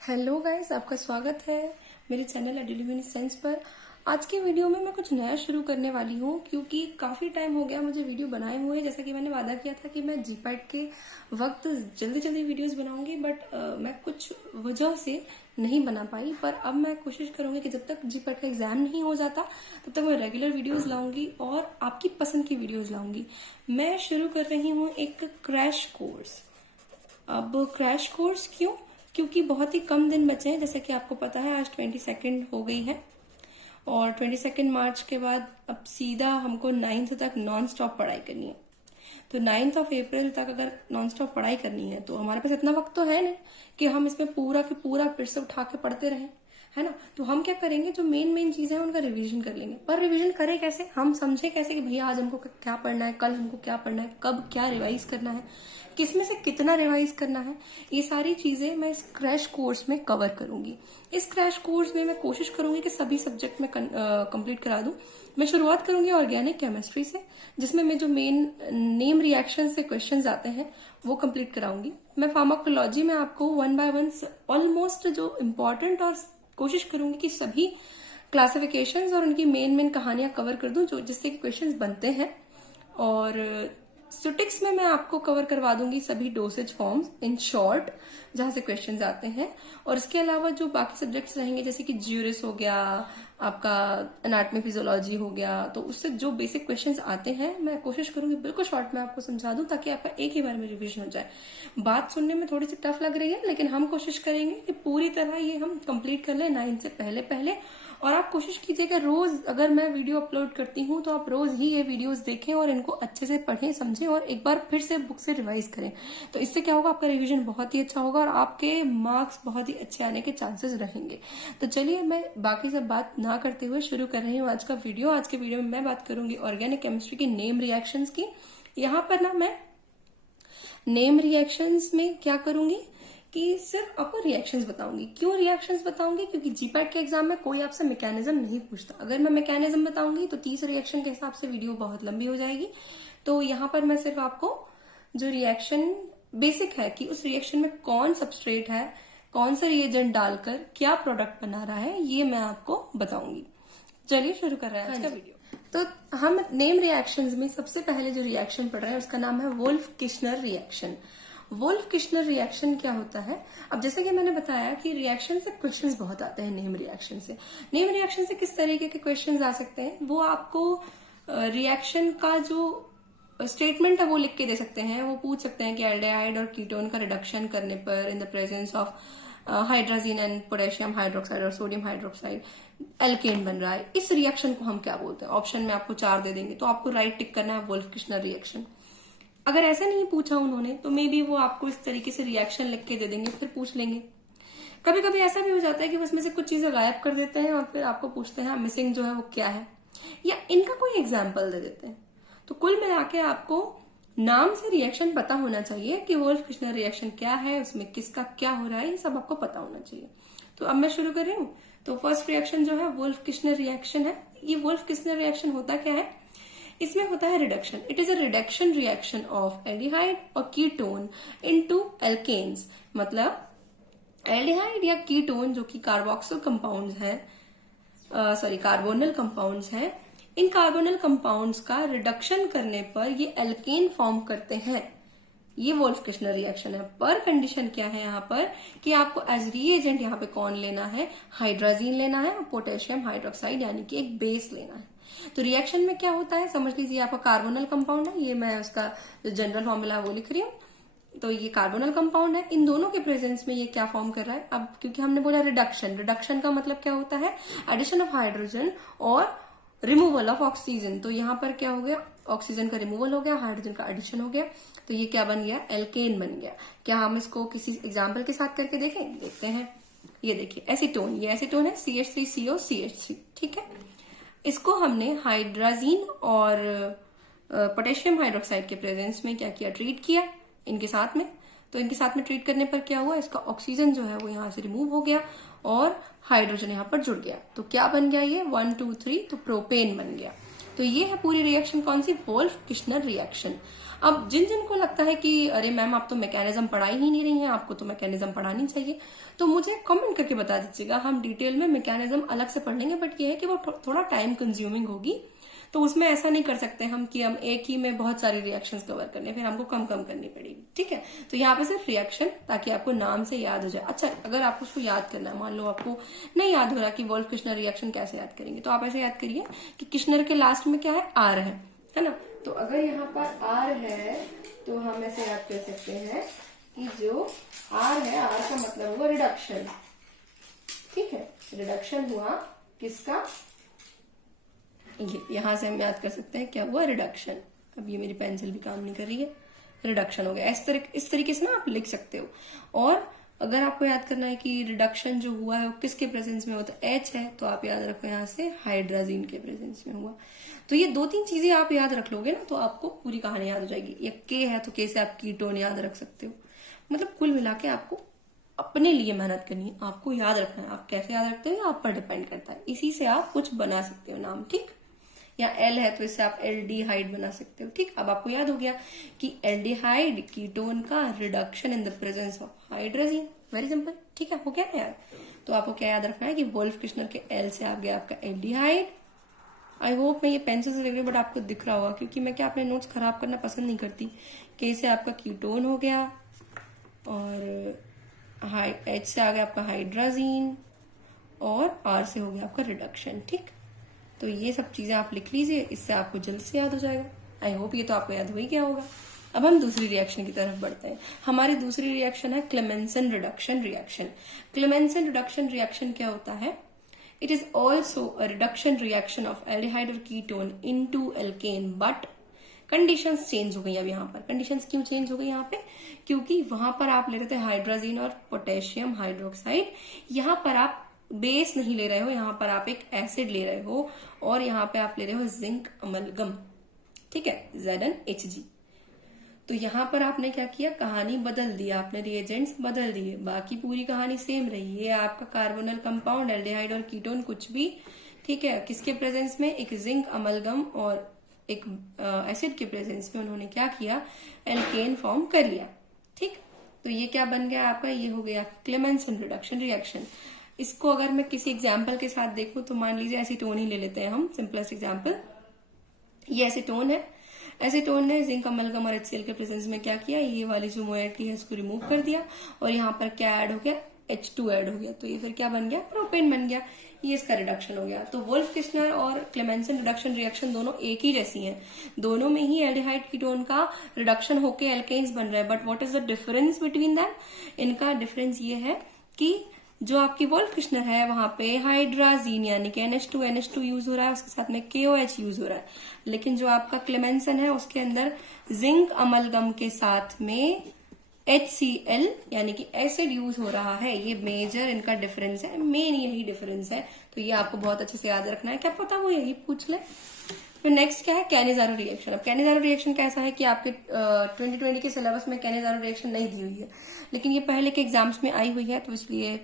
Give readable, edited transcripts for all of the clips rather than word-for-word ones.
Hello guys, आपका स्वागत है मेरे चैनल एडुलुमिनी साइंस पर। आज की वीडियो में मैं कुछ नया शुरू करने वाली हूँ क्योंकि काफ़ी टाइम हो गया मुझे वीडियो बनाए हुए। जैसा कि मैंने वादा किया था कि मैं जीपैट के वक्त जल्दी जल्दी वीडियोस बनाऊंगी, बट मैं कुछ वजह से नहीं बना पाई। पर अब मैं कोशिश करूंगी कि जब तक जीपैट का एग्जाम नहीं हो जाता तब तक मैं रेगुलर वीडियोस लाऊंगी और आपकी पसंद की वीडियोस लाऊंगी। मैं शुरू कर रही हूँ एक क्रैश कोर्स। अब क्रैश कोर्स क्यों? क्योंकि बहुत ही कम दिन बचे हैं। जैसे कि आपको पता है आज 22 हो गई है और 22 मार्च के बाद अब सीधा हमको 9th तक नॉन स्टॉप पढ़ाई करनी है। तो 9th ऑफ अप्रैल तक अगर नॉन स्टॉप पढ़ाई करनी है तो हमारे पास इतना वक्त तो है नहीं कि हम इसमें पूरा के पूरा फिर से उठा के पढ़ते रहें, है ना। तो हम क्या करेंगे, जो मेन मेन चीजें हैं उनका रिवीजन कर लेंगे। पर रिवीजन करें कैसे, हम समझे कैसे कि भैया आज हमको क्या पढ़ना है, कल हमको क्या पढ़ना है, कब क्या रिवाइज करना है, किसमें से कितना रिवाइज करना है। ये सारी चीजें मैं इस क्रैश कोर्स में कवर करूंगी। इस क्रैश कोर्स में मैं कोशिश करूंगी कि सभी सब्जेक्ट में कंप्लीट करा दूं। मैं शुरुआत करूंगी ऑर्गेनिक केमिस्ट्री से, जिसमें मैं जो मेन नेम रिएक्शन से क्वेश्चंस आते हैं वो कंप्लीट कराऊंगी। मैं फार्माकोलॉजी में आपको 1 by 1 ऑलमोस्ट जो इम्पोर्टेंट, और कोशिश करूंगी कि सभी क्लासिफिकेशंस और उनकी मेन मेन कहानियां कवर कर दूं जो जिससे कि क्वेश्चंस बनते हैं। और स्टैटिक्स में मैं आपको कवर करवा दूंगी सभी डोसेज फॉर्म्स इन शॉर्ट, जहां से क्वेश्चंस आते हैं। और इसके अलावा जो बाकी सब्जेक्ट्स रहेंगे, जैसे कि ज्यूरिस हो गया, आपका एनाटॉमी फिजियोलॉजी हो गया, तो उससे जो बेसिक क्वेश्चंस आते हैं मैं कोशिश करूंगी बिल्कुल शॉर्ट में आपको समझा दूं ताकि आपका एक ही बार में रिवीजन हो जाए। बात सुनने में थोड़ी सी टफ लग रही है, लेकिन हम कोशिश करेंगे कि पूरी तरह ये हम कंप्लीट कर लें 9 से पहले पहले। और आप कोशिश कीजिएगा रोज अगर मैं वीडियो अपलोड करती हूँ तो आप रोज ही ये वीडियोस देखें और इनको अच्छे से पढ़ें, समझें और एक बार फिर से बुक से रिवाइज करें। तो इससे क्या होगा, आपका रिवीजन बहुत ही अच्छा होगा और आपके मार्क्स बहुत ही अच्छे आने के चांसेस रहेंगे। तो चलिए मैं बाकी सब बात ना करते हुए शुरू कर रही हूँ आज का वीडियो। आज के वीडियो में मैं बात करूंगी ऑर्गेनिक केमिस्ट्री की नेम रिएक्शंस की। यहाँ पर ना मैं नेम रिएक्शंस में क्या करूंगी कि सिर्फ आपको रिएक्शंस बताऊंगी। क्यों रिएक्शंस बताऊंगी? क्योंकि जीपैट के एग्जाम में कोई आपसे मैकेनिज्म नहीं पूछता। अगर मैं मैकेनिज्म बताऊंगी तो 30 रिएक्शन के हिसाब से वीडियो बहुत लंबी हो जाएगी। तो यहाँ पर मैं सिर्फ आपको जो रिएक्शन बेसिक है कि उस रिएक्शन में कौन सबस्ट्रेट है, कौन सा रिएजेंट डालकर क्या प्रोडक्ट बना रहा है, ये मैं आपको बताऊंगी। चलिए शुरू कर रहे हैं आज का वीडियो। तो हम नेम रिएक्शंस में सबसे पहले जो रिएक्शन पढ़ रहे हैं उसका नाम है Wolff Kishner reaction. Wolff Kishner reaction क्या होता है? अब जैसे कि मैंने बताया कि रिएक्शन से क्वेश्चंस बहुत आते हैं। नेम रिएक्शन से किस तरीके के क्वेश्चंस आ सकते हैं, वो आपको रिएक्शन का जो स्टेटमेंट है वो लिख के दे सकते हैं। वो पूछ सकते हैं कि एल्डिहाइड और कीटोन का रिडक्शन करने पर in the presence of hydrogen and potassium hydroxide और सोडियम हाइड्रोक्साइड एल्केन बन रहा है। इस रिएक्शन को हम क्या बोलते हैं? ऑप्शन में आपको 4 दे देंगे, तो आपको राइट टिक करना है वुल्फ किश्नर रिएक्शन। अगर ऐसा नहीं पूछा उन्होंने तो मे बी वो आपको इस तरीके से रिएक्शन लिख के दे देंगे, फिर पूछ लेंगे। कभी कभी ऐसा भी हो जाता है कि उसमें से कुछ चीजें गायब कर देते हैं और फिर आपको पूछते हैं मिसिंग जो है वो क्या है, या इनका कोई एग्जाम्पल दे देते हैं। तो कुल मिला के आपको नाम से रिएक्शन पता होना चाहिए कि वुल्फ किश्नर रिएक्शन क्या है, उसमें किसका क्या हो रहा है, ये सब आपको पता होना चाहिए। तो अब मैं शुरू कर रही हूँ। तो फर्स्ट रिएक्शन जो है वुल्फ किश्नर रिएक्शन है। ये वुल्फ किश्नर रिएक्शन होता क्या है? इसमें होता है reduction. It is a reduction reaction of aldehyde और कीटोन इनटू एल्केन्स। मतलब एल्डिहाइड या कीटोन जो कि कार्बोक्सिल कंपाउंड्स हैं, कार्बोनल कंपाउंड्स हैं, इन कार्बोनल कंपाउंड्स का रिडक्शन करने पर ये एल्केन फॉर्म करते हैं। ये वुल्फ किश्नर रिएक्शन है। पर कंडीशन क्या है यहाँ पर कि आपको एज रिएजेंट यहाँ पे कौन लेना है? हाइड्राजीन लेना है और पोटेशियम हाइड्रोक्साइड यानी कि एक बेस लेना है। तो रिएक्शन में क्या होता है समझ लीजिए, आपका कार्बोनल कंपाउंड है, ये मैं उसका जो जनरल फॉर्मूला है वो लिख रही हूँ। तो ये कार्बोनल कंपाउंड है, इन दोनों के प्रेजेंस में ये क्या फॉर्म कर रहा है? अब क्योंकि हमने बोला रिडक्शन का मतलब क्या होता है? एडिशन ऑफ हाइड्रोजन और रिमूवल ऑफ ऑक्सीजन। तो यहाँ पर क्या हो गया? ऑक्सीजन का रिमूवल हो गया, हाइड्रोजन का एडिशन हो गया, तो ये क्या बन गया? एल्केन बन गया। क्या हम इसको किसी एग्जाम्पल के साथ करके देखें? देखते हैं। ये देखिए एसीटोन, ये एसीटोन है CH3CO CH3, ठीक है। इसको हमने हाइड्राजीन और पोटेशियम हाइड्रोक्साइड के प्रेजेंस में क्या किया? ट्रीट किया इनके साथ में। तो इनके साथ में ट्रीट करने पर क्या हुआ? इसका ऑक्सीजन जो है वो यहाँ से रिमूव हो गया और हाइड्रोजन यहाँ पर जुड़ गया। तो क्या बन गया? ये 1 2 3, तो प्रोपेन बन गया। तो ये है पूरी रिएक्शन कौन सी, वोल्फ किश्नर रिएक्शन। अब जिन जिन को लगता है कि अरे मैम आप तो मैकेनिज्म पढ़ाई ही नहीं रही हैं, आपको तो मैकेनिज्म पढ़ानी चाहिए, तो मुझे कमेंट करके बता दीजिएगा, हम डिटेल में मैकेनिज्म अलग से पढ़ लेंगे। बट ये है कि वो थोड़ा टाइम कंज्यूमिंग होगी, तो उसमें ऐसा नहीं कर सकते हम कि हम एक ही में बहुत सारी रिएक्शंस कवर करने, फिर हमको कम कम करनी पड़ेगी, ठीक है। तो यहाँ पे सिर्फ रिएक्शन, ताकि आपको नाम से याद हो जाए। अच्छा, अगर आपको उसको याद करना है, मान लो आपको नहीं याद हो रहा कि वोल्फ किश्नर रिएक्शन कैसे याद करेंगे, तो आप ऐसे याद करिए कि किश्नर के लास्ट में क्या है, आर है ना। तो अगर यहाँ पर आर है तो हम ऐसे याद कर सकते हैं कि जो आर है, आर का मतलब हुआ रिडक्शन, ठीक है। रिडक्शन हुआ किसका, ये यहां से हम याद कर सकते हैं क्या हुआ, रिडक्शन। अब ये मेरी पेंसिल भी काम नहीं कर रही है, रिडक्शन हो गया। इस तरीके से ना आप लिख सकते हो। और अगर आपको याद करना है कि रिडक्शन जो हुआ है वो किसके प्रेजेंस में हुआ, तो एच है, तो आप याद रखो यहाँ से हाइड्राजीन के प्रेजेंस में हुआ। तो ये 2-3 चीजें आप याद रख लोगे ना, तो आपको पूरी कहानी याद हो जाएगी। या के है तो के से आप कीटोन याद रख सकते हो। मतलब कुल मिला के आपको अपने लिए मेहनत करनी है, आपको याद रखना है। आप कैसे याद रखते हो आप पर डिपेंड करता है। इसी से आप कुछ बना सकते हो नाम, ठीक। या एल है तो इससे आप एल्डिहाइड बना सकते हो, ठीक। अब आपको याद हो गया कि एल्डिहाइड कीटोन का reduction in the presence of hydrogen, very simple, ठीक है। हो गया ना याद। तो आपको क्या याद रखना है कि वोल्फ किश्नर के एल से आ गया आपका एल्डिहाइड। आई होप मैं ये पेंसिल से लिख रही हूँ बट आपको दिख रहा होगा, क्योंकि मैं क्या अपने नोट्स खराब करना पसंद नहीं करती। के से आपका कीटोन हो गया, और एच से आ गया आपका हाइड्राजीन, और आर से हो गया आपका रिडक्शन, ठीक। तो ये सब चीजें आप लिख लीजिए, इससे आपको जल्द से याद हो जाएगा। आई होप ये तो आपको याद हो ही गया होगा। अब हम दूसरी रिएक्शन की तरफ बढ़ते हैं। हमारी दूसरी रिएक्शन है Clemmensen reduction reaction. Clemmensen reduction reaction क्या होता है, it is also a reduction reaction of aldehyde और ketone into alkane, but conditions change हो गई। अब यहाँ पर कंडीशंस क्यों चेंज हो गई यहाँ पे, क्योंकि वहां पर आप ले रहे थे हाइड्रोजन और पोटेशियम हाइड्रोक्साइड, यहाँ पर आप बेस नहीं ले रहे हो, यहाँ पर आप एक एसिड ले रहे हो, और यहाँ पे आप ले रहे हो जिंक अमलगम, ठीक है, ZnHg। तो यहाँ पर आपने क्या किया, कहानी बदल दिया, आपने रिएजेंट्स बदल दिए, बाकी पूरी कहानी सेम रही। ये आपका कार्बोनल कंपाउंड एल्डिहाइड और कीटोन कुछ भी, ठीक है, किसके प्रेजेंस में, एक जिंक अमलगम और एक एसिड के प्रेजेंस में उन्होंने क्या किया, एल्केन फॉर्म कर लिया, ठीक। तो ये क्या बन गया आपका, ये हो गया क्लेमेंसन रिडक्शन रिएक्शन। इसको अगर मैं किसी एग्जाम्पल के साथ देखूं तो मान लीजिए एसीटोन ही ले लेते हैं हम, सिंपलेस्ट एग्जाम्पल। ये एसीटोन है, एसीटोन ने जिंक अमलगम और HCl के प्रेजेंस में क्या किया, ये वाली जो मोएटी है इसको रिमूव कर दिया, और यहाँ पर क्या ऐड हो गया, H2 ऐड हो गया। तो ये फिर क्या बन गया, प्रोपेन बन गया। ये इसका रिडक्शन हो गया। तो वोल्फ किश्नर और क्लेमेंसन रिडक्शन रिएक्शन दोनों एक ही जैसी हैं, दोनों में ही एल्डिहाइड कीटोन का रिडक्शन होके एल्केन्स बन रहा है। But what is the difference between them, इनका डिफरेंस ये है कि जो आपकी वोल्फ किश्नर है वहां पे हाइड्राजीन यानी कि NH2 यूज हो रहा है, उसके साथ में KOH यूज हो रहा है। लेकिन जो आपका क्लेमेंसन है उसके अंदर जिंक अमलगम के साथ में HCl यानी कि एसिड यूज हो रहा है। ये मेजर इनका डिफरेंस है, मेन यही डिफरेंस है। तो ये आपको बहुत अच्छे से याद रखना है, क्या पता वो यही पूछ ले। तो नेक्स्ट क्या है, कैनिजारो रिएक्शन। अब कैनिजारो रिएक्शन कैसा है कि आपके 2020 के सिलेबस में कैनिजारो रिएक्शन नहीं दी हुई है, लेकिन ये पहले के एग्जाम्स में आई हुई है, तो इसलिए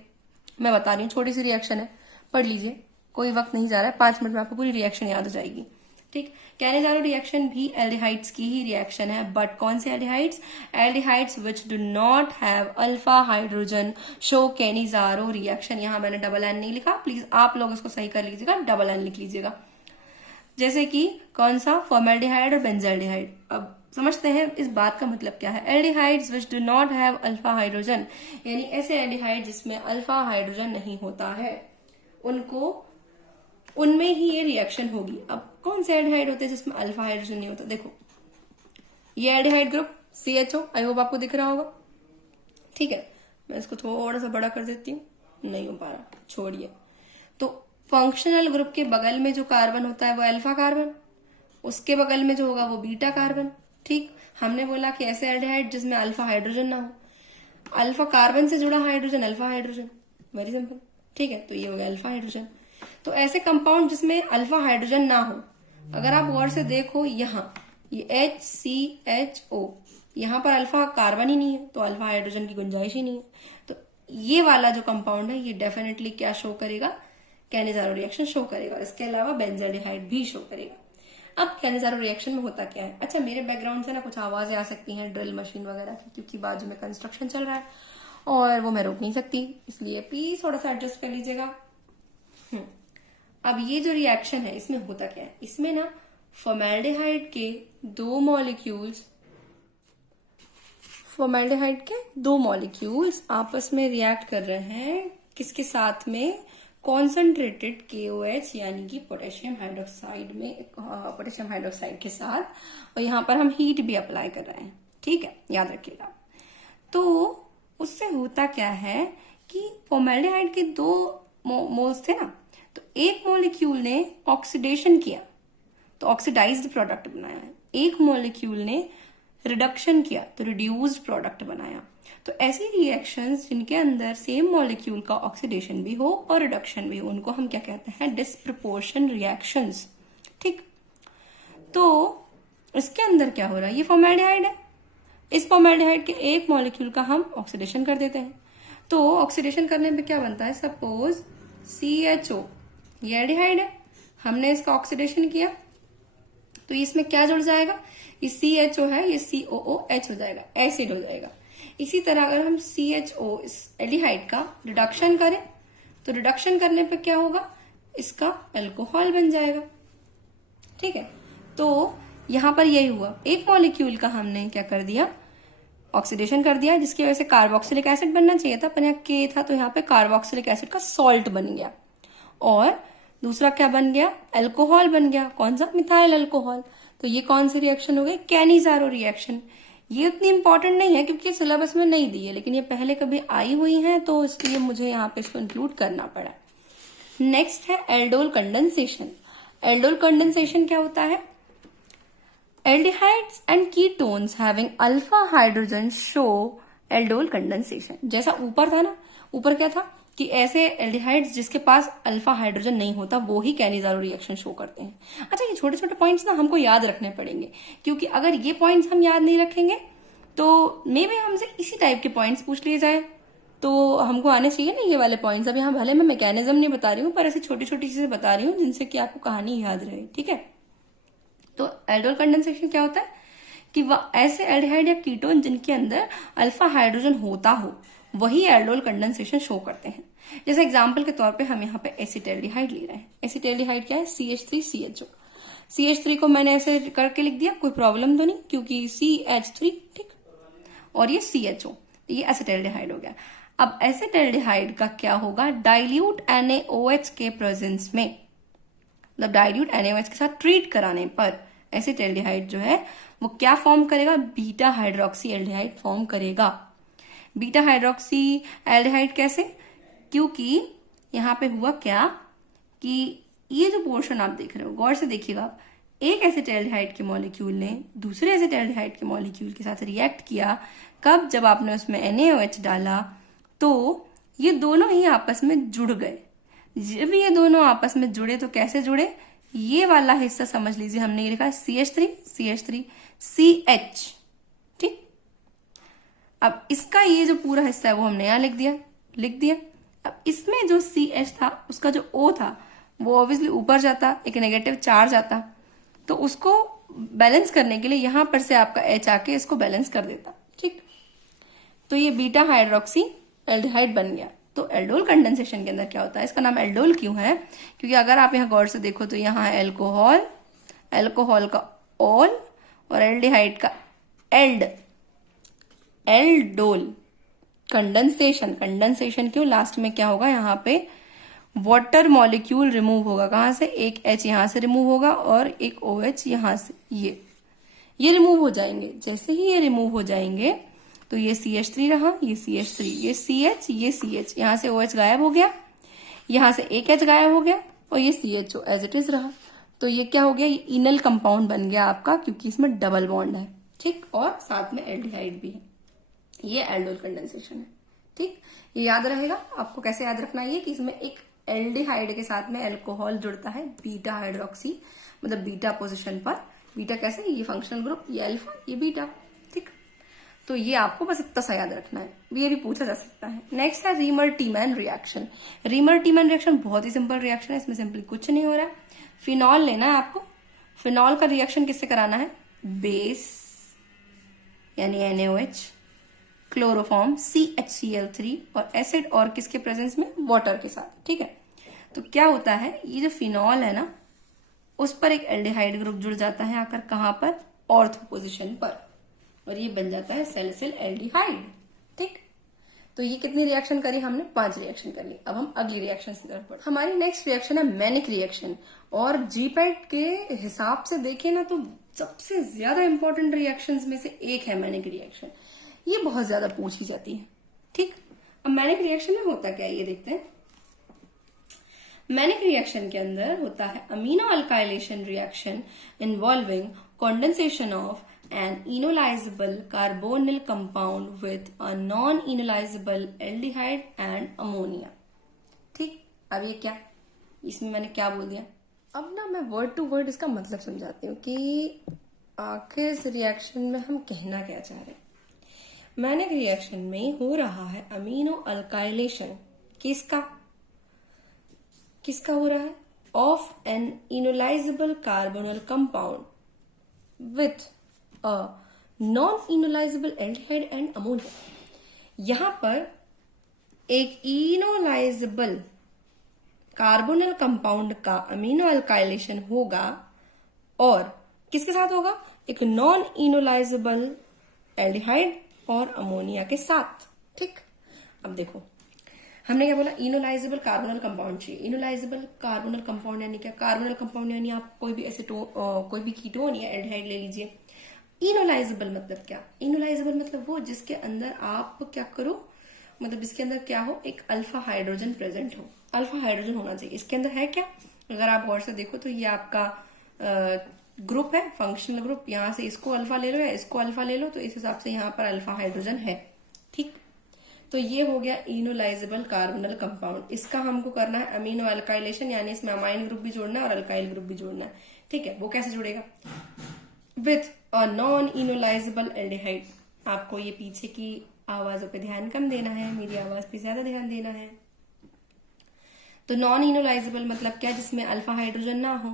मैं बता रही हूँ। छोटी सी रिएक्शन है, पढ़ लीजिए, कोई वक्त नहीं जा रहा है, 5 मिनट में आपको पूरी रिएक्शन याद हो जाएगी, ठीक। कैनिजारो रिएक्शन भी एल्डिहाइड्स की ही रिएक्शन है, बट कौन से aldehydes, aldehydes which do not have alpha hydrogen show Cannizzaro reaction. यहाँ मैंने डबल एन नहीं लिखा, प्लीज आप लोग इसको सही कर लीजिएगा, डबल एन लिख लीजिएगा। जैसे कि कौन सा, फॉर्मेल्डिहाइड और बेंजाल्डिहाइड। अब समझते हैं इस बात का मतलब क्या है। Aldehydes which do not have alpha hydrogen, यानी ऐसे एल्डिहाइड जिसमें अल्फा हाइड्रोजन नहीं होता है, उनमें ही ये रिएक्शन होगी। अब कौन से एल्डिहाइड होते हैं जिसमें अल्फा हाइड्रोजन नहीं होता, देखो ये aldehyde group CHO, I hope आपको दिख रहा होगा, ठीक है। मैं इसको थोड़ा सा बड़ा कर देती हूँ, नहीं हो पा रहा, छोड़िए। तो फंक्शनल ग्रुप के बगल में जो कार्बन होता है वो अल्फा कार्बन, उसके बगल में जो होगा वो बीटा कार्बन, ठीक। हमने बोला कि ऐसे एल्डिहाइड जिसमें अल्फा हाइड्रोजन ना हो, अल्फा कार्बन से जुड़ा hydrogen alpha hydrogen, very simple, ठीक है। तो ये हो गया अल्फा हाइड्रोजन। तो ऐसे कंपाउंड जिसमें अल्फा हाइड्रोजन ना हो, अगर आप गौर से देखो यहाँ ये HCHO, यहाँ पर अल्फा कार्बन ही नहीं है, तो अल्फा हाइड्रोजन की गुंजाइश ही नहीं है। तो ये वाला जो कंपाउंड है ये डेफिनेटली क्या शो करेगा, कैनिजारो रिएक्शन शो करेगा, और इसके अलावा बेंजाल्डिहाइड भी शो करेगा। अब कैनिज़ारो रिएक्शन में होता क्या है, अच्छा मेरे बैकग्राउंड से ना कुछ आवाजें आ सकती हैं ड्रिल मशीन वगैरह की, क्योंकि बाजू में कंस्ट्रक्शन चल रहा है और वो मैं रोक नहीं सकती, इसलिए प्लीज थोड़ा सा एडजस्ट कर लीजिएगा। अब ये जो रिएक्शन है इसमें होता क्या है, इसमें ना फॉर्मेल्डिहाइड के दो मॉलिक्यूल्स आपस में रिएक्ट कर रहे हैं, किसके साथ में, कॉन्सेंट्रेटेड KOH यानी कि पोटेशियम हाइड्रोक्साइड के साथ, और यहां पर हम हीट भी अप्लाई कर रहे हैं, ठीक है, याद रखिएगा। तो उससे होता क्या है कि फॉर्मेल्डिहाइड के 2 मोल्स थे ना, तो एक मॉलिक्यूल ने ऑक्सीडेशन किया तो ऑक्सीडाइज्ड प्रोडक्ट बनाया, एक मॉलिक्यूल ने रिडक्शन किया तो रिड्यूस्ड प्रोडक्ट बनाया। तो ऐसी रिएक्शंस जिनके अंदर सेम मॉलिक्यूल का ऑक्सीडेशन भी हो और रिडक्शन भी हो, उनको हम क्या कहते हैं, डिस्प्रपोर्शन रिएक्शंस, ठीक। तो इसके अंदर क्या हो रहा है, ये फॉर्मेल्डिहाइड है, इस फॉर्मेल्डिहाइड के एक मॉलिक्यूल का हम ऑक्सीडेशन कर देते हैं, तो ऑक्सीडेशन करने पे क्या बनता है, सपोज CHO, ये एल्डिहाइड है, हमने इसका ऑक्सीडेशन किया तो इसमें क्या जुड़ जाएगा, ये CHO है, ये COOH हो जाएगा, एसिड हो जाएगा। इसी तरह अगर हम CHO इस एल्डिहाइड का रिडक्शन करें तो रिडक्शन करने पे क्या होगा, इसका अल्कोहल बन जाएगा, ठीक है। तो यहां पर यही हुआ, एक मॉलिक्यूल का हमने क्या कर दिया, ऑक्सीडेशन कर दिया, जिसकी वजह से कार्बोक्सिलिक एसिड बनना चाहिए था, पर यहाँ K था तो यहाँ पे कार्बोक्सिलिक एसिड का सॉल्ट बन गया, और दूसरा क्या बन गया, अल्कोहल बन गया, कौन सा, मिथाइल अल्कोहल। तो ये कौन सी रिएक्शन हो गई, कैनिज़ारो रिएक्शन। ये उतनी इंपॉर्टेंट नहीं है क्योंकि सिलेबस में नहीं दी है, लेकिन ये पहले कभी आई हुई है तो इसलिए मुझे यहाँ पे इसको इंक्लूड करना पड़ा। नेक्स्ट है एल्डोल कंडेंसेशन। एल्डोल कंडेंसेशन क्या होता है, aldehydes and ketones having alpha hydrogen show aldol condensation. जैसा ऊपर था ना, ऊपर क्या था कि ऐसे एल्डिहाइड्स जिसके पास अल्फा हाइड्रोजन नहीं होता वो ही कैनिज़ारो रिएक्शन शो करते हैं। अच्छा, ये छोटे छोटे पॉइंट्स ना हमको याद रखने पड़ेंगे, क्योंकि अगर ये पॉइंट्स हम याद नहीं रखेंगे तो मे भी हमसे इसी टाइप के पॉइंट्स पूछ लिए जाए, तो हमको आने चाहिए ना ये वाले पॉइंट्स। अब यहाँ भले मैं मैकेनिज्म नहीं बता रही हूँ, पर ऐसी छोटी छोटी चीजें बता रही हूँ जिनसे कि आपको कहानी याद रहे, ठीक है। तो एल्डोल कंडेंसेशन क्या होता है कि वह ऐसे एल्डिहाइड या कीटोन जिनके अंदर अल्फा हाइड्रोजन होता हो वही एल्डोल कंडेंसेशन शो करते हैं। जैसे एग्जांपल के तौर पे हम यहाँ पे एसिटाल्डिहाइड ले रहे हैं। एसिटाल्डिहाइड क्या है, CH3CHO। CH3 को मैंने ऐसे करके लिख दिया, कोई प्रॉब्लम तो नहीं क्योंकि CH3, ठीक, और ये CHO, ये एसिटाल्डिहाइड हो गया। अब एसिटाल्डिहाइड का क्या होगा, डाइल्यूट NaOH के प्रेजेंस में, मतलब डाइल्यूट NaOH के साथ ट्रीट कराने पर एसिटाल्डिहाइड जो है वो क्या फॉर्म करेगा, बीटा हाइड्रोक्सी एल्डिहाइड फॉर्म करेगा। बीटा हाइड्रोक्सी एल्डिहाइड कैसे, क्योंकि यहां पे हुआ क्या कि ये जो पोर्शन आप देख रहे हो, गौर से देखिएगा आप, एक एसिटाल्डिहाइड के मॉलिक्यूल ने दूसरे एसिटाल्डिहाइड के मॉलिक्यूल के साथ रिएक्ट किया, कब, जब आपने उसमें NaOH डाला तो ये दोनों ही आपस में जुड़ गए। जब ये दोनों आपस में जुड़े तो कैसे जुड़े, ये वाला हिस्सा समझ लीजिए, हमने ये लिखा है CH3 CH, ठीक। अब इसका ये जो पूरा हिस्सा है वो हमने यहां लिख दिया। अब इसमें जो CH था उसका जो O था वो ऑब्वियसली ऊपर जाता, एक नेगेटिव चार्ज आता, तो उसको बैलेंस करने के लिए यहां पर से आपका H आके इसको बैलेंस कर देता, ठीक। तो ये बीटा हाइड्रोक्सी एल्डिहाइड बन गया। तो एल्डोल कंडेंसेशन के अंदर क्या होता है, इसका नाम एल्डोल क्यों है, क्योंकि अगर आप यहाँ गौर से देखो तो यहाँ है अल्कोहल, अल्कोहल का ओल और एल्डिहाइड का एल्ड, एल्डोल। कंडेंसेशन क्यों, लास्ट में क्या होगा, यहाँ पे वाटर मॉलिक्यूल रिमूव होगा, कहां से, एक H यहां से रिमूव होगा और एक OH यहां से, ये रिमूव हो जाएंगे। जैसे ही ये रिमूव हो जाएंगे तो ये CH3 रहा, ये CH3, ये CH, ये CH, यहां से OH गायब हो गया, यहां से एक H गायब हो गया और ये CHO एज इट इज रहा। तो ये क्या हो गया, ये इनल कंपाउंड बन गया आपका, क्योंकि इसमें डबल बॉन्ड है, ठीक, और साथ में एल्डिहाइड भी है। ये एल्डोल कंडेंसेशन है, ठीक। ये याद रहेगा आपको, कैसे याद रखना है कि इसमें एक एल्डिहाइड के साथ में अल्कोहल जुड़ता है बीटा हाइड्रोक्सी, मतलब बीटा पोजीशन पर। बीटा कैसे, ये फंक्शनल ग्रुप, ये अल्फा, ये बीटा, ठीक। तो ये आपको बस इतना सा याद रखना है, ये भी पूछा जा सकता है। नेक्स्ट है रीमर-टीमैन रिएक्शन। रीमर-टीमैन रिएक्शन बहुत ही सिंपल रिएक्शन है, इसमें सिंपली कुछ नहीं हो रहा है। फिनॉल लेना है आपको, फिनॉल का रिएक्शन किससे कराना है? बेस यानी NaOH, क्लोरोफॉर्म CHCl3 और एसिड और किसके प्रेजेंस में? वाटर के साथ। ठीक है, तो क्या होता है, ये जो फिनॉल है ना, उस पर एक एल्डिहाइड ग्रुप जुड़ जाता है आकर, कहां पर? ऑर्थो पोजीशन पर, और ये बन जाता है सैलिसिल एल्डिहाइड। ठीक, तो ये कितनी रिएक्शन करी हमने? 5 रिएक्शन कर ली। अब हम अगली रिएक्शन की तरफ बढ़ते। हमारी नेक्स्ट रिएक्शन है मैनिक रिएक्शन, और जीपैट के हिसाब से देखें ना तो सबसे ज्यादा इंपॉर्टेंट रिएक्शंस में से एक है मैनिक रिएक्शन। ये बहुत ज्यादा पूछी जाती है। ठीक, अब मैनिक रिएक्शन में होता क्या है ये देखते हैं। मैनिक रिएक्शन के अंदर होता है amino alkylation reaction involving condensation of an enolizable carbonyl compound with a non-enolizable aldehyde and ammonia। ठीक, अब ये क्या, इसमें मैंने क्या बोल दिया? अब ना मैं वर्ड टू वर्ड इसका मतलब समझाती हूँ कि आखिर इस रिएक्शन में हम कहना क्या चाह रहे हैं। मैनिक रिएक्शन में हो रहा है अमीनो अल्काइलेशन, किसका हो रहा है? Of an enolizable carbonyl compound with non enolizable aldehyde and ammonia. यहां पर एक इनोलाइजेबल कार्बोनल कंपाउंड का अमीनो अल्काइलेशन होगा, और किसके साथ होगा? एक नॉन इनोलाइजेबल एल्डिहाइड और अमोनिया के साथ। ठीक, अब देखो हमने क्या बोला? इनोलाइजेबल कार्बोनल कंपाउंड चाहिए। इनोलाइजेबल कार्बोनल कंपाउंड यानी क्या? कार्बोनल कंपाउंड यानी आप कोई भी कोई भी कीटोन या एल्डिहाइड ले लीजिए। इनोलाइजेबल मतलब क्या? इनोलाइजेबल मतलब वो जिसके अंदर आप क्या करो, मतलब इसके अंदर क्या हो? एक अल्फा हाइड्रोजन प्रेजेंट हो। अल्फा हाइड्रोजन होना चाहिए। इसके अंदर है क्या? अगर आप गौर से देखो तो ये आपका ग्रुप है, फंक्शनल ग्रुप। यहां से इसको अल्फा ले लो या इसको अल्फा ले लो, तो इस हिसाब से यहाँ पर अल्फा हाइड्रोजन है। ठीक, तो ये हो गया इनोलाइजेबल कार्बोनल कंपाउंड। इसका हमको करना है अमीनो अल्काइलेशन, यानी इसमें अमाइन ग्रुप भी जोड़ना है और अल्काइल ग्रुप भी जोड़ना है। ठीक है, वो कैसे जुड़ेगा? With a non enolizable aldehyde. आपको ये पीछे की आवाजों पे ध्यान कम देना है, मेरी आवाज पे ज्यादा ध्यान देना है। तो नॉन इनोलाइजेबल मतलब क्या? जिसमें अल्फा हाइड्रोजन ना हो।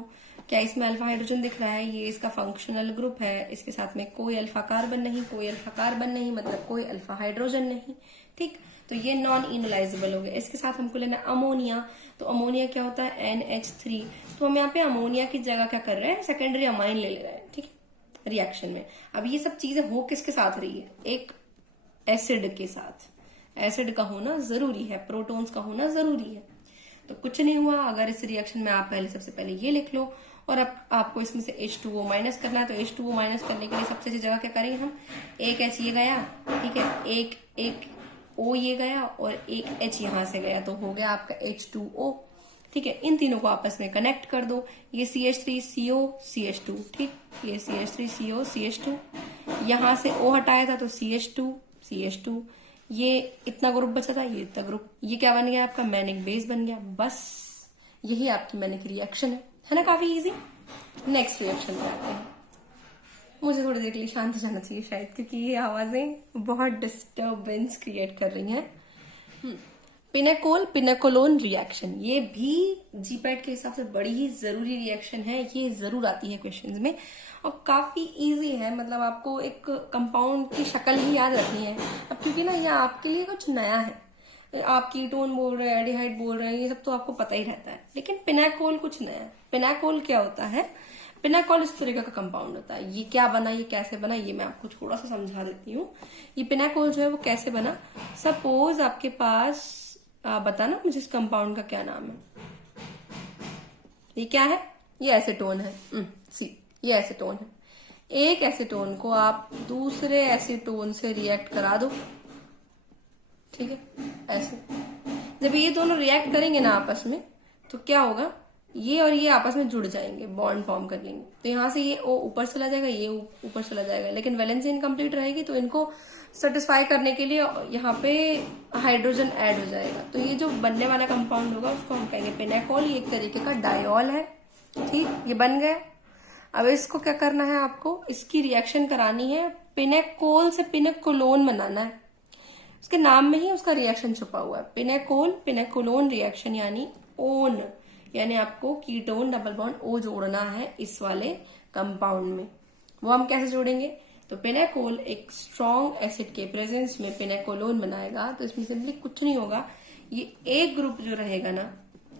क्या इसमें अल्फा हाइड्रोजन दिख रहा है? ये इसका फंक्शनल ग्रुप है, इसके साथ में कोई अल्फा कार्बन नहीं, कोई अल्फा कार्बन नहीं, मतलब कोई अल्फा हाइड्रोजन नहीं। ठीक, तो ये नॉन इनोलाइजेबल हो गया। इसके साथ हमको लेना अमोनिया। तो अमोनिया क्या होता है? NH3। तो हम यहाँ पे अमोनिया की जगह क्या कर रहे हैं? सेकेंडरी अमाइन ले रहे हैं। ठीक है, रिएक्शन में। अब ये सब चीजें हो किसके साथ रही है? एक एसिड के साथ। एसिड का होना जरूरी है, प्रोटॉन्स का होना जरूरी है। तो कुछ नहीं हुआ अगर इस रिएक्शन में आप सबसे पहले ये लिख लो, और अब आपको इसमें से H2O माइनस करना है। तो H2O माइनस करने के लिए सबसे अच्छी जगह क्या करेंगे हम? एक H ये गया, ठीक है, एक O ये गया और एक H यहां से गया, तो हो गया आपका H2O। ठीक है, इन तीनों को आपस में कनेक्ट कर दो। ये CH3CO CH2, ठीक, ये CH3CO CH2, यहां से O हटाया था तो CH2, ये इतना ग्रुप बचा था, ये इतना ग्रुप, ये क्या बन गया? आपका मैनिक बेस बन गया। बस यही आपकी मैनिक रिएक्शन है ना? काफी इजी। नेक्स्ट रिएक्शन पे आते हैं। मुझे थोड़ी देर के लिए शांत हो जाना चाहिए शायद, क्योंकि ये आवाजें बहुत डिस्टर्बेंस क्रिएट कर रही हैं। पिनेकोलोन रिएक्शन, ये भी जीपैट के हिसाब से बड़ी ही जरूरी रिएक्शन है। ये जरूर आती है क्वेश्चंस में और काफी इजी है। मतलब आपको एक कंपाउंड की शक्ल ही याद रखनी है। अब क्योंकि ना ये आपके लिए कुछ नया है, आप कीटोन बोल रहे हैं, एल्डिहाइड बोल रहे हैं, ये सब तो आपको पता ही रहता है, लेकिन पिनेकोल कुछ नया है। पिनेकोल क्या होता है? पिनेकोल इस तरीके का कंपाउंड होता है। ये क्या बना, ये कैसे बना, ये मैं आपको थोड़ा सा समझा देती हूँ। ये पिनेकोल जो है वो कैसे बना? सपोज आपके पास, बताना मुझे इस कंपाउंड का क्या नाम है। ये क्या है? ये एसीटोन है। ये एसीटोन है। एक एसीटोन को आप दूसरे एसीटोन से रिएक्ट करा दो, ठीक है, ऐसे। जब ये दोनों रिएक्ट करेंगे ना आपस में, तो क्या होगा? ये और ये आपस में जुड़ जाएंगे, बॉन्ड फॉर्म कर लेंगे। तो यहां से ये O ऊपर चला जाएगा, ये ऊपर चला जाएगा, लेकिन वैलेंसी इनकम्प्लीट रहेगी, तो इनको सेटिस्फाई करने के लिए यहाँ पे हाइड्रोजन ऐड हो जाएगा। तो ये जो बनने वाला कंपाउंड होगा उसको हम कहेंगे पिनेकोल। ये एक तरीके का डायोल है, ठीक, ये बन गया। अब इसको क्या करना है? आपको इसकी रिएक्शन करानी है। पिनेकोल से पिनेकोलोन बनाना है। उसके नाम में ही उसका रिएक्शन छुपा हुआ है। पिनेकोल पिनेकोलोन रिएक्शन, यानी ओन यानी आपको कीटोन डबल बॉन्ड O जोड़ना है इस वाले कंपाउंड में। वो हम कैसे जोड़ेंगे? तो पिनेकोल एक स्ट्रॉन्ग एसिड के प्रेजेंस में पिनेकोलोन बनाएगा। तो इसमें सिंपली कुछ नहीं होगा, ये एक ग्रुप जो रहेगा ना,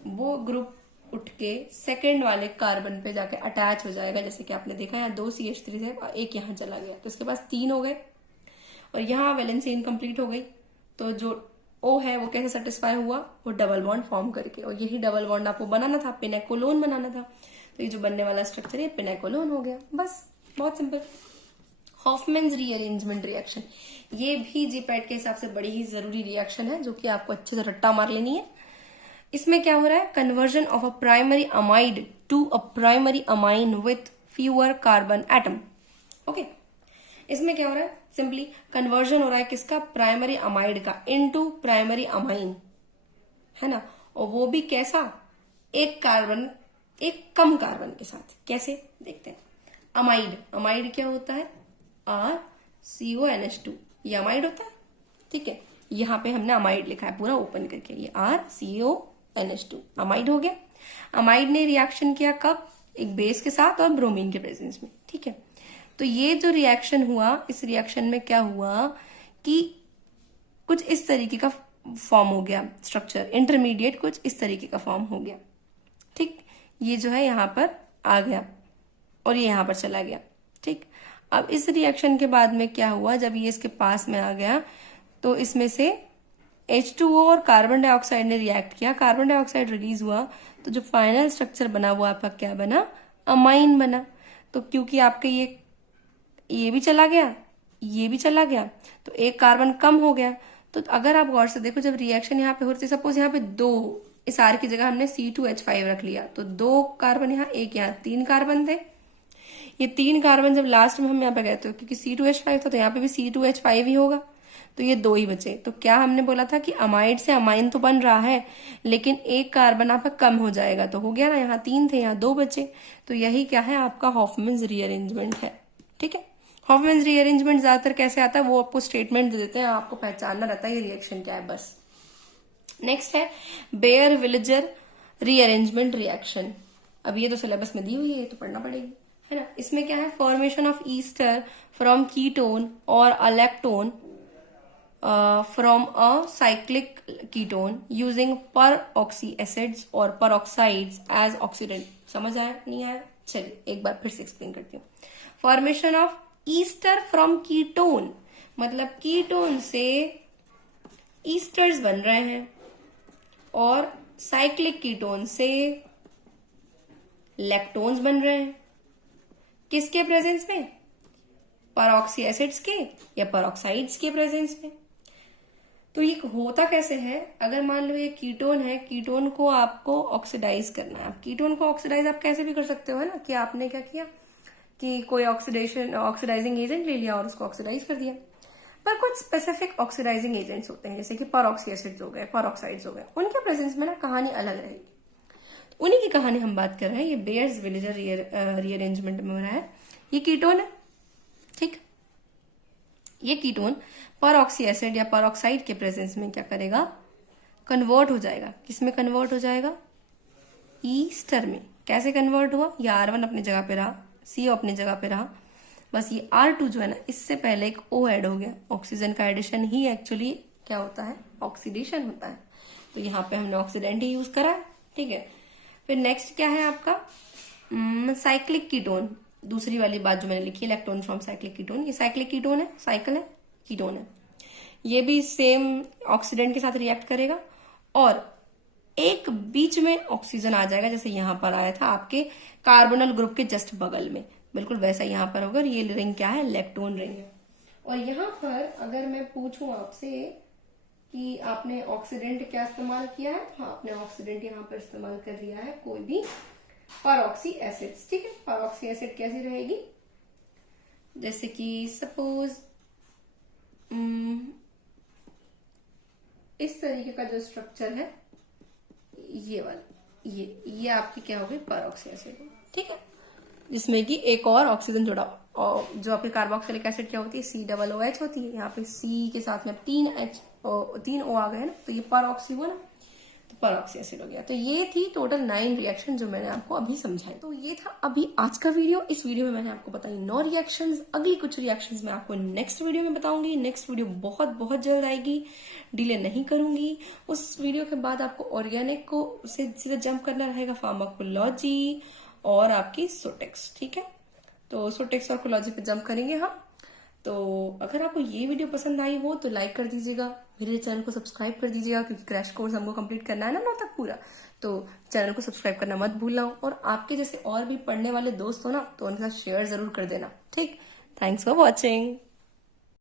वो ग्रुप उठ के सेकेंड वाले कार्बन पे जाके अटैच हो जाएगा। जैसे कि आपने देखा यहाँ 2 CH3 है, एक यहाँ चला गया, तो इसके पास 3 हो गए और यहाँ वैलेंसी इनकम्प्लीट हो गई। तो जो O है वो कैसे सेटिस्फाई हुआ? वो डबल बॉन्ड फॉर्म करके, और यही डबल बॉन्ड आपको बनाना था, पिनेकोलोन बनाना था। तो ये जो बनने वाला स्ट्रक्चर है पिनेकोलोन हो गया। बस, बहुत सिंपल। हॉफमैन्स रीअरेंजमेंट रिएक्शन, ये भी जीपैट के हिसाब से बड़ी ही जरूरी रिएक्शन है, जो कि आपको अच्छे से रट्टा मार लेनी है। इसमें क्या हो रहा है? Conversion of a primary amide to a primary amine with fewer carbon atom. Okay, इसमें क्या हो रहा है? सिंपली कन्वर्जन हो रहा है किसका? प्राइमरी अमाइड का इनटू प्राइमरी अमाइन, है ना। और वो भी कैसा? एक कार्बन, एक कम कार्बन के साथ। कैसे? देखते हैं। अमाइड क्या होता है? RCONH2, ये अमाइड होता है। ठीक है, यहाँ पे हमने अमाइड लिखा है पूरा ओपन करके, ये RCONH2 अमाइड हो गया। अमाइड ने रिएक्शन किया कब? एक बेस के साथ और ब्रोमीन के प्रेजेंस में। ठीक है, तो ये जो रिएक्शन हुआ, इस रिएक्शन में क्या हुआ कि कुछ इस तरीके का फॉर्म हो गया स्ट्रक्चर, इंटरमीडिएट कुछ इस तरीके का फॉर्म हो गया। ठीक, ये जो है यहाँ पर आ गया और ये यहाँ पर चला गया। ठीक, अब इस रिएक्शन के बाद में क्या हुआ? जब ये इसके पास में आ गया तो इसमें से H2O और कार्बन डाइऑक्साइड ने रिएक्ट किया, कार्बन डाइऑक्साइड रिलीज हुआ, तो जो फाइनल स्ट्रक्चर बना हुआ आपका क्या बना? अमाइन बना। तो क्योंकि आपके ये भी चला गया, ये भी चला गया, तो एक कार्बन कम हो गया। तो अगर आप गौर से देखो, जब रिएक्शन यहाँ पे होती है, सपोज यहाँ पे 2, इस R की जगह हमने C2H5 रख लिया, तो 2 कार्बन यहाँ, एक यहाँ, 3 कार्बन थे। ये 3 कार्बन जब लास्ट में हम यहाँ पे गए, तो क्योंकि C2H5 था तो यहाँ पे भी C2H5 ही होगा, तो ये 2 ही बचे। तो क्या हमने बोला था कि अमाइड से अमाइन तो बन रहा है, लेकिन एक कार्बन आपका कम हो जाएगा, तो हो गया ना, यहाँ 3 थे, यहाँ 2 बचे। तो यही क्या है? आपका हॉफमैन्स रीअरेंजमेंट है। ठीक है, हॉफमैन्स रीअरेंजमेंट ज्यादातर कैसे आता है? वो आपको स्टेटमेंट दे देते हैं, आपको पहचानना रहता है ये रिएक्शन क्या है, बस। नेक्स्ट है बेयर विलेजर रीअरेंजमेंट रिएक्शन। अब ये तो सिलेबस में दी हुई है, ये तो पढ़ना पड़ेगी, है ना। इसमें क्या है? Formation of ester from ketone और lactone from a cyclic ketone using peroxy acids और पर ऑक्साइड्स एज ऑक्सीडेंट। समझ आया? नहीं आया? चलिए एक बार फिर से एक्सप्लेन करती हूँ। Formation of ester from ketone, मतलब कीटोन से ईस्टर्स बन रहे हैं, और साइक्लिक कीटोन से लैक्टोन्स बन रहे हैं। किसके प्रेजेंस में? परऑक्सी एसिड्स के या परऑक्साइड्स के प्रेजेंस में। तो ये होता कैसे है? अगर मान लो ये कीटोन है, कीटोन को आपको ऑक्सीडाइज करना है। आप कीटोन को ऑक्सीडाइज आप कैसे भी कर सकते हो, है ना, कि आपने क्या किया कि कोई ऑक्सीडाइजिंग एजेंट ले लिया और उसको ऑक्सीडाइज कर दिया। पर कुछ स्पेसिफिक ऑक्सीडाइजिंग एजेंट्स होते हैं, जैसे कि परऑक्सी एसिड्स हो गए, परऑक्साइड्स हो गए, उनके प्रेजेंस में ना कहानी अलग रहेगी। तो उन्हीं की कहानी हम बात कर रहे हैं। ये बेयर्स विलेजर रीअरेंजमेंट में हो रहा है। ये कीटोन है, ठीक। ये कीटोन परऑक्सी एसिड या परऑक्साइड के प्रेजेंस में क्या करेगा? कन्वर्ट हो जाएगा। किसमें कन्वर्ट हो जाएगा? ईस्टर में। कैसे कन्वर्ट हुआ? ये R1 अपनी जगह पे रहा, CO अपनी जगह पे रहा, बस ये R2 जो है ना, इससे पहले एक O ऐड हो गया। ऑक्सीजन का एडिशन ही एक्चुअली क्या होता है? ऑक्सीडेशन होता है। तो यहाँ पे हमने ऑक्सीडेंट ही यूज करा है, ठीक है। फिर नेक्स्ट क्या है आपका? Cyclic ketone. दूसरी वाली बात जो मैंने लिखी है, इलेक्ट्रॉन फ्रॉम साइक्लिक कीटोन। ये साइक्लिक कीटोन है, साइकिल है, कीटोन है। ये भी सेम ऑक्सीडेंट के साथ रिएक्ट करेगा और एक बीच में ऑक्सीजन आ जाएगा, जैसे यहाँ पर आया था आपके कार्बोनल ग्रुप के जस्ट बगल में, बिल्कुल वैसा यहाँ पर होगा। ये रिंग क्या है? लेक्टोन रिंग है। और यहाँ पर अगर मैं पूछूं आपसे कि आपने ऑक्सीडेंट क्या इस्तेमाल किया है, हाँ, आपने ऑक्सीडेंट यहाँ पर इस्तेमाल कर लिया है कोई भी परऑक्सी एसिड्स, ठीक है। परऑक्सी एसिड कैसी रहेगी? जैसे कि सपोज इस तरीके का जो स्ट्रक्चर है, ये वाला, ये आपकी क्या होगी? परऑक्सी एसिड, ठीक है, जिसमें कि एक और ऑक्सीजन जुड़ा। और जो आपकी कार्बोक्सिलिक एसिड क्या होती है? COOH होती है। यहाँ पे C के साथ में 3 O आ गए ना, तो ये परऑक्सी हुआ ना। तो परऑक्सी एसिड हो गया। तो ये थी टोटल 9 रिएक्शन जो मैंने आपको अभी समझाई। तो ये था अभी आज का वीडियो। इस वीडियो में मैंने आपको बताई 9 रिएक्शंस। अगली कुछ रिएक्शंस मैं आपको नेक्स्ट वीडियो में बताऊंगी। नेक्स्ट वीडियो बहुत बहुत जल्द आएगी, डिले नहीं करूंगी। उस वीडियो के बाद आपको ऑर्गेनिक को से सीधा जंप करना रहेगा फार्माकोलॉजी और आपकी सोटेक्स, ठीक है। तो सोटेक्स और कोलॉजी पे जंप करेंगे हम। तो अगर आपको ये वीडियो पसंद आई हो तो लाइक कर दीजिएगा, मेरे चैनल को सब्सक्राइब कर दीजिएगा, क्योंकि क्रैश कोर्स हमको कंप्लीट करना है ना 9 तक पूरा। तो चैनल को सब्सक्राइब करना मत भूलना, और आपके जैसे और भी पढ़ने वाले दोस्त हो ना तो उनके साथ शेयर जरूर कर देना, ठीक। Thanks for watching.